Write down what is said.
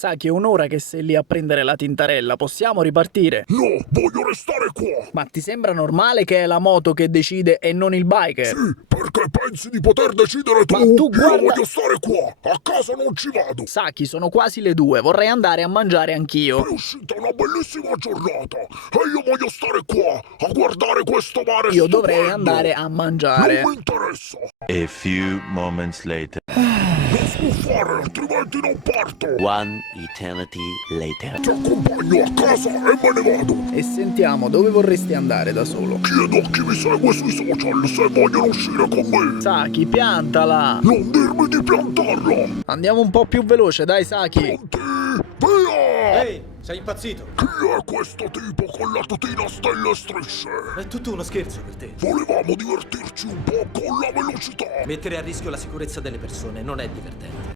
Saki, è un'ora che sei lì a prendere la tintarella, possiamo ripartire? No, voglio restare qua. Ma ti sembra normale che è la moto che decide e non il biker? Sì, perché pensi di poter decidere tu? Ma tu Io guarda- voglio stare qua. A casa non ci vado. Saki, sono quasi le 2, vorrei andare a mangiare anch'io. È uscita una bellissima giornata e io voglio stare qua a guardare questo mare Io stupendo. dovrei andare a mangiare. Non mi interessa. A few moments later. Non sbuffare, altrimenti non parto. One eternity later. Ti accompagno a casa e me ne vado. E sentiamo, dove vorresti andare da solo? Chiedo a chi mi segue sui social se vogliono uscire con me. Saki, piantala! Non dirmi di piantarla. Andiamo un po' più veloce, dai Saki! Pronti? Via! Ehi, sei impazzito? Chi è questo tipo con la tutina a stelle e strisce? È tutto uno scherzo per te. Volevamo divertirci un po' con la velocità. Mettere a rischio la sicurezza delle persone non è divertente.